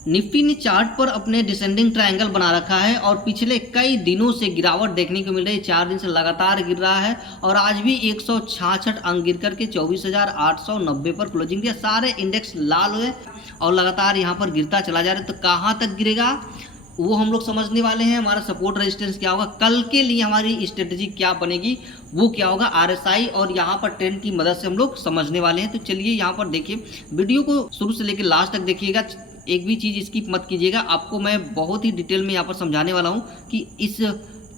Nifty ने chart पर अपने डिसेंडिंग ट्रायंगल बना रखा है और पिछले कई दिनों से गिरावट देखने को मिल रही है। 4 दिन से लगातार गिर रहा है और आज भी 166 अंक गिर करके 24,890 पर क्लोजिंग दिया। सारे इंडेक्स लाल हुए और लगातार यहाँ पर गिरता चला जा रहा है। तो कहाँ तक गिरेगा वो हम लोग समझने वाले हैं। हमारा सपोर्ट रेजिस्टेंस क्या होगा, कल के लिए हमारी स्ट्रेटजी क्या बनेगी, वो क्या होगा, आरएसआई और यहाँ पर ट्रेंड की मदद से हम लोग समझने वाले हैं। तो चलिए यहाँ पर देखिए, वीडियो को शुरू से लेकर लास्ट तक देखिएगा, एक भी चीज़ स्किप मत कीजिएगा। आपको मैं बहुत ही डिटेल में यहाँ पर समझाने वाला हूँ कि इस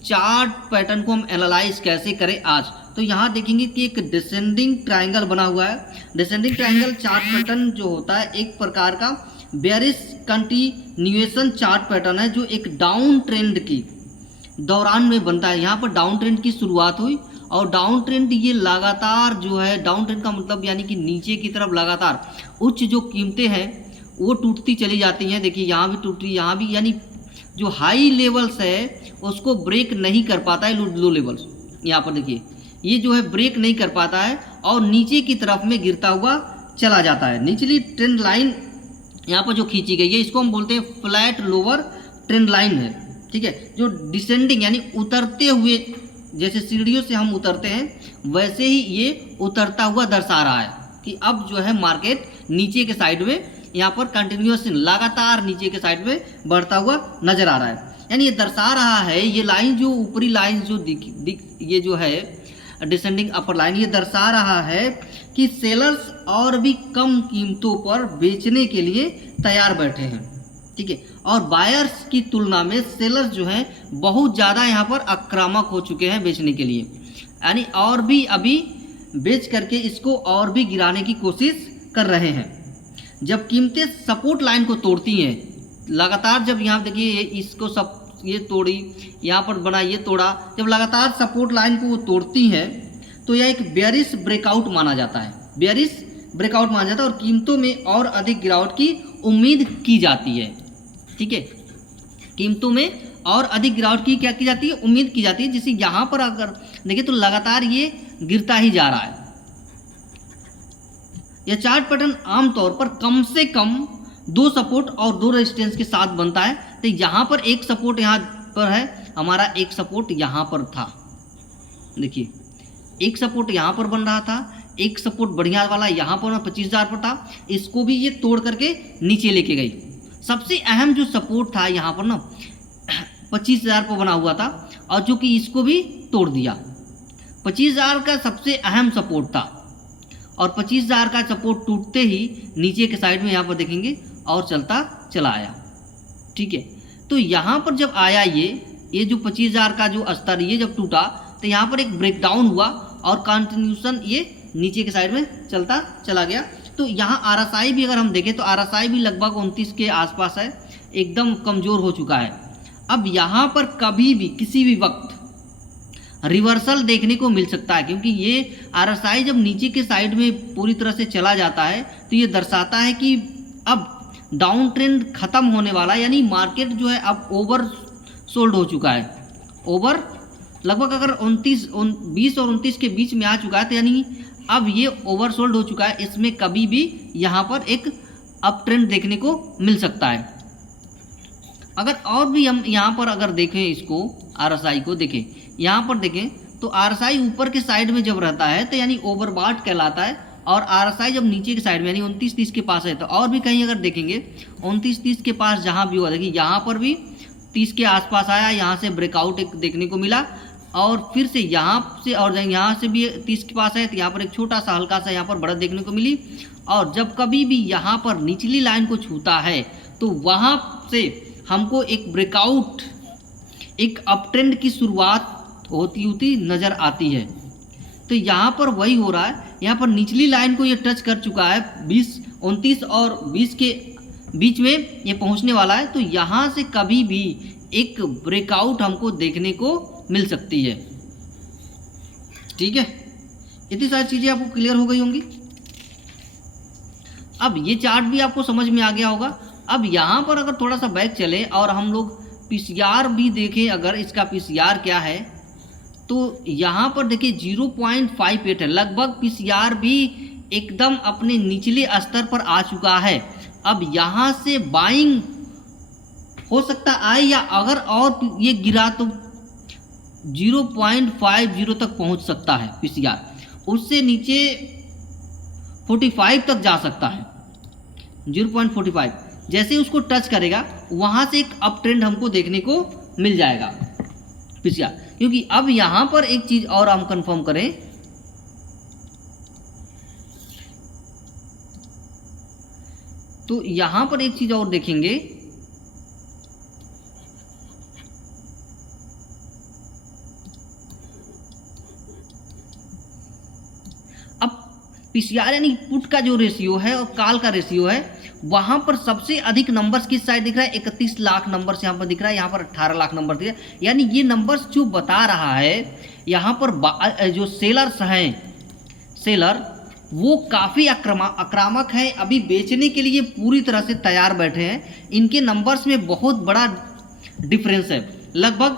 चार्ट पैटर्न को हम एनालाइज कैसे करें आज। तो यहाँ देखेंगे कि एक डिसेंडिंग ट्रायंगल बना हुआ है। डिसेंडिंग ट्रायंगल चार्ट पैटर्न जो होता है एक प्रकार का बेयरिश कंटिन्यूएशन चार्ट पैटर्न है, जो एक डाउन ट्रेंड की दौरान में बनता है। यहाँ पर डाउन ट्रेंड की शुरुआत हुई और डाउन ट्रेंड ये लगातार जो है, डाउन ट्रेंड का मतलब यानी कि नीचे की तरफ लगातार उच्च जो कीमतें हैं वो टूटती चली जाती हैं। देखिए यहाँ भी टूट रही, यहाँ भी, यानी जो हाई लेवल्स है उसको ब्रेक नहीं कर पाता है लो लेवल्स। यहाँ पर देखिए ये जो है ब्रेक नहीं कर पाता है और नीचे की तरफ में गिरता हुआ चला जाता है। निचली ट्रेंड लाइन यहाँ पर जो खींची गई है इसको हम बोलते हैं फ्लैट लोअर ट्रेंड लाइन है, ठीक है। जो डिसेंडिंग यानी उतरते हुए, जैसे सीढ़ियों से हम उतरते हैं वैसे ही ये उतरता हुआ दर्शा रहा है कि अब जो है मार्केट नीचे के साइड में यहाँ पर कंटिन्यूस लगातार नीचे के साइड में बढ़ता हुआ नजर आ रहा है। यानी ये दर्शा रहा है, ये लाइन जो ऊपरी लाइन जो ये जो है डिसेंडिंग अपर लाइन, ये दर्शा रहा है कि सेलर्स और भी कम कीमतों पर बेचने के लिए तैयार बैठे हैं, ठीक है। और बायर्स की तुलना में सेलर्स जो हैं बहुत ज़्यादा यहाँ पर आक्रामक हो चुके हैं बेचने के लिए, यानी और भी अभी बेच करके इसको और भी गिराने की कोशिश कर रहे हैं। जब कीमतें सपोर्ट लाइन को तोड़ती हैं लगातार, जब यहाँ देखिए इसको सब ये तोड़ी, यहाँ पर बना ये तोड़ा, जब लगातार सपोर्ट लाइन को वो तोड़ती हैं तो यह एक बेयरिश ब्रेकआउट माना जाता है, बेयरिश ब्रेकआउट माना जाता है और कीमतों में और अधिक गिरावट की उम्मीद की जाती है, ठीक है। कीमतों में और अधिक गिरावट की क्या की जाती है, उम्मीद की जाती है। जिससे यहाँ पर अगर देखिए तो लगातार ये गिरता ही जा रहा है। यह चार्ट पैटर्न आमतौर पर कम से कम 2 सपोर्ट और 2 रेजिस्टेंस के साथ बनता है। तो यहाँ पर एक सपोर्ट यहाँ पर है, हमारा एक सपोर्ट यहाँ पर था, देखिए एक सपोर्ट यहाँ पर बन रहा था, एक सपोर्ट बढ़िया वाला यहाँ पर 25,000 पर था, इसको भी ये तोड़ करके नीचे लेके गई। सबसे अहम जो सपोर्ट था यहाँ पर ना 25,000 पर बना हुआ था और जो कि इसको भी तोड़ दिया। 25,000 का सबसे अहम सपोर्ट था और 25,000 का सपोर्ट टूटते ही नीचे के साइड में यहाँ पर देखेंगे और चलता चला आया, ठीक है। तो यहाँ पर जब आया ये जो 25,000 का जो स्तर ये जब टूटा तो यहाँ पर एक ब्रेकडाउन हुआ और कंटिन्यूशन ये नीचे के साइड में चलता चला गया। तो यहाँ आरएसआई भी अगर हम देखें तो आरएसआई भी लगभग 29 के आसपास है, एकदम कमज़ोर हो चुका है। अब यहाँ पर कभी भी किसी भी वक्त रिवर्सल देखने को मिल सकता है, क्योंकि ये आरएसआई जब नीचे के साइड में पूरी तरह से चला जाता है तो ये दर्शाता है कि अब डाउन ट्रेंड खत्म होने वाला है, यानी मार्केट जो है अब ओवर सोल्ड हो चुका है। ओवर लगभग अगर 20 और 29 के बीच में आ चुका है तो यानी अब ये ओवर सोल्ड हो चुका है। इसमें कभी भी यहाँ पर एक अप ट्रेंड देखने को मिल सकता है। अगर और भी हम यहाँ पर अगर देखें इसको आरएसआई को देखें, यहाँ पर देखें तो आरएसआई ऊपर के साइड में जब रहता है तो यानी ओवरबॉट कहलाता है और आरएसआई जब नीचे के साइड में यानी 29-30 के पास है तो और भी कहीं अगर देखेंगे 29-30 के पास जहाँ भी हुआ, देखिए यहाँ पर भी 30 के आसपास आया, यहाँ से ब्रेकआउट एक देखने को मिला और फिर से यहाँ से और यहाँ से भी 30 के पास है तो यहाँ पर एक छोटा सा हल्का सा यहाँ पर बढ़त देखने को मिली। और जब कभी भी यहाँ पर निचली लाइन को छूता है तो वहाँ से हमको एक ब्रेकआउट, एक अप ट्रेंड की शुरुआत होती नज़र आती है। तो यहाँ पर वही हो रहा है, यहाँ पर निचली लाइन को ये टच कर चुका है, 29 और 20 के बीच में ये पहुँचने वाला है। तो यहाँ से कभी भी एक ब्रेकआउट हमको देखने को मिल सकती है, ठीक है। इतनी सारी चीज़ें आपको क्लियर हो गई होंगी। अब ये चार्ट भी आपको समझ में आ गया होगा। अब यहाँ पर अगर थोड़ा सा बैक चले और हम लोग पीसीआर भी देखें, अगर इसका पीसीआर क्या है तो यहाँ पर देखिए 0.58 है, लगभग पीसीआर भी एकदम अपने निचले स्तर पर आ चुका है। अब यहाँ से बाइंग हो सकता आए, या अगर और ये गिरा तो 0.50 तक पहुंच सकता है पीसीआर, उससे नीचे 45 तक जा सकता है। 0.45 जैसे उसको टच करेगा वहां से एक अप ट्रेंड हमको देखने को मिल जाएगा पीसीआर। क्योंकि अब यहां पर एक चीज और हम कंफर्म करें, तो यहां पर एक चीज और देखेंगे, अब पीसीआर यानी पुट का जो रेशियो है और कॉल का रेशियो है, वहां पर सबसे अधिक नंबर्स किस साइड दिख रहा है, 31 लाख नंबर्स यहाँ पर दिख रहा है, यहाँ पर 18 लाख नंबर दिख रहा है। यानी ये नंबर्स जो बता रहा है यहाँ पर जो सेलर्स हैं, सेलर वो काफ़ी आक्रामक हैं, अभी बेचने के लिए पूरी तरह से तैयार बैठे हैं। इनके नंबर्स में बहुत बड़ा डिफरेंस है, लगभग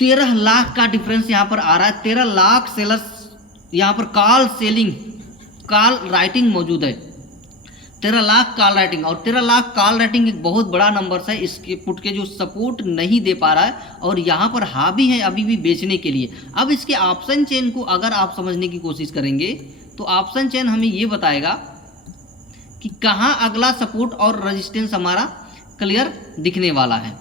13 लाख का डिफरेंस यहाँ पर आ रहा है। 13 लाख सेलर्स यहाँ पर कॉल राइटिंग मौजूद है। 13 लाख कॉल राइटिंग, और 13 लाख कॉल राइटिंग एक बहुत बड़ा नंबर है। इसके पुट के जो सपोर्ट नहीं दे पा रहा है और यहाँ पर हावी है अभी भी बेचने के लिए। अब इसके ऑप्शन चेन को अगर आप समझने की कोशिश करेंगे तो ऑप्शन चेन हमें ये बताएगा कि कहाँ अगला सपोर्ट और रेजिस्टेंस हमारा क्लियर दिखने वाला है।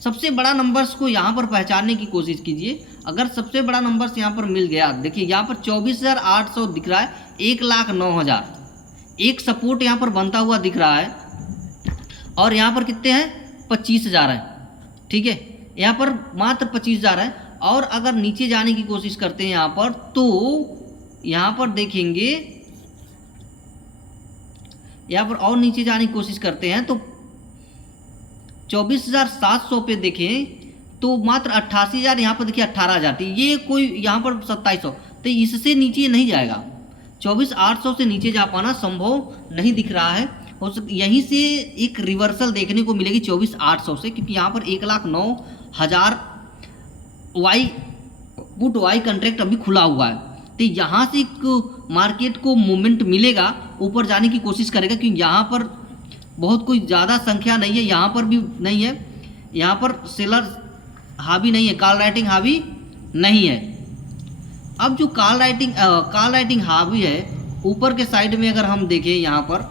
सबसे बड़ा नंबर्स को यहाँ पर पहचानने की कोशिश कीजिए। अगर सबसे बड़ा नंबर्स यहाँ पर मिल गया, देखिए यहाँ पर 24,800 दिख रहा है, 1,09,000 एक सपोर्ट यहाँ पर बनता हुआ दिख रहा है, और यहाँ पर कितने हैं, 25,000 है। ठीक है, यहाँ पर मात्र 25,000 है। और अगर नीचे जाने की कोशिश करते हैं यहाँ पर, तो यहाँ पर देखेंगे, यहाँ पर और नीचे जाने की कोशिश करते हैं तो 24,700 पे देखें तो मात्र 88,000, यहाँ पर देखिए 18,000 थी, ये कोई यहाँ पर 2,700, तो इससे नीचे नहीं जाएगा। 24,800 से नीचे जा पाना संभव नहीं दिख रहा है। हो सकता यहीं से एक रिवर्सल देखने को मिलेगी 24,800 से, क्योंकि यहाँ पर 1,09,000 वाई पुट वाई कंट्रैक्ट अभी खुला हुआ है। तो यहाँ से एक मार्केट को मूवमेंट मिलेगा, ऊपर जाने की कोशिश करेगा, क्योंकि यहाँ पर बहुत कोई ज़्यादा संख्या नहीं है, यहाँ पर भी नहीं है, यहाँ पर सेलर हावी नहीं है, कॉल राइटिंग हावी नहीं है। अब जो कॉल राइटिंग हावी है, ऊपर के साइड में अगर हम देखें यहाँ पर,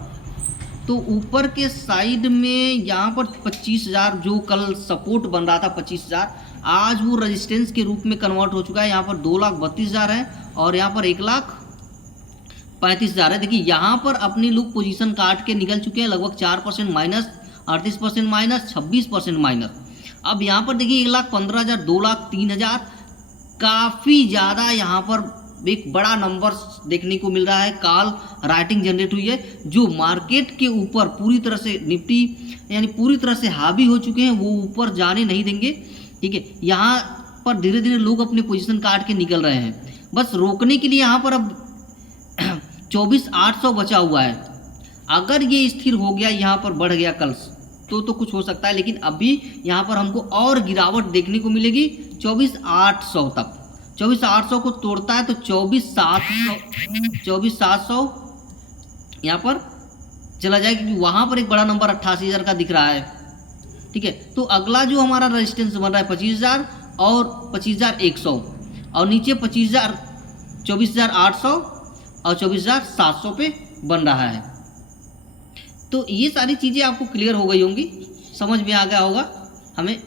तो ऊपर के साइड में यहाँ पर 25,000 जो कल सपोर्ट बन रहा था 25,000, आज वो रेजिस्टेंस के रूप में कन्वर्ट हो चुका है। यहाँ पर 2,32,000 है और यहाँ पर 1,35,000 है। देखिए यहाँ पर अपनी लुक पोजीशन काट के निकल चुके हैं, लगभग 4% माइनस, 38% माइनस, 26% माइनस। अब यहाँ पर देखिए 1,15,000, 2,03,000, काफ़ी ज़्यादा यहाँ पर एक बड़ा नंबर देखने को मिल रहा है। कॉल राइटिंग जनरेट हुई है, जो मार्केट के ऊपर पूरी तरह से निफ्टी यानी पूरी तरह से हावी हो चुके हैं, वो ऊपर जाने नहीं देंगे। ठीक है, यहाँ पर धीरे धीरे लोग अपने पोजीशन काट के निकल रहे हैं, बस रोकने के लिए यहाँ पर अब 24,800 बचा हुआ है। अगर ये स्थिर हो गया, यहाँ पर बढ़ गया कल, तो कुछ हो सकता है, लेकिन अभी यहाँ पर हमको और गिरावट देखने को मिलेगी 24,800 तक। 24,800 को तोड़ता है तो 24,700 यहाँ पर चला जाए, क्योंकि वहाँ पर एक बड़ा नंबर 88,000 का दिख रहा है। ठीक है, तो अगला जो हमारा रेजिस्टेंस बन रहा है 25,000 और 25,100, और नीचे 25,000, 24,800 और 24,700 पे बन रहा है। तो ये सारी चीज़ें आपको क्लियर हो गई होंगी, समझ में आ गया होगा हमें।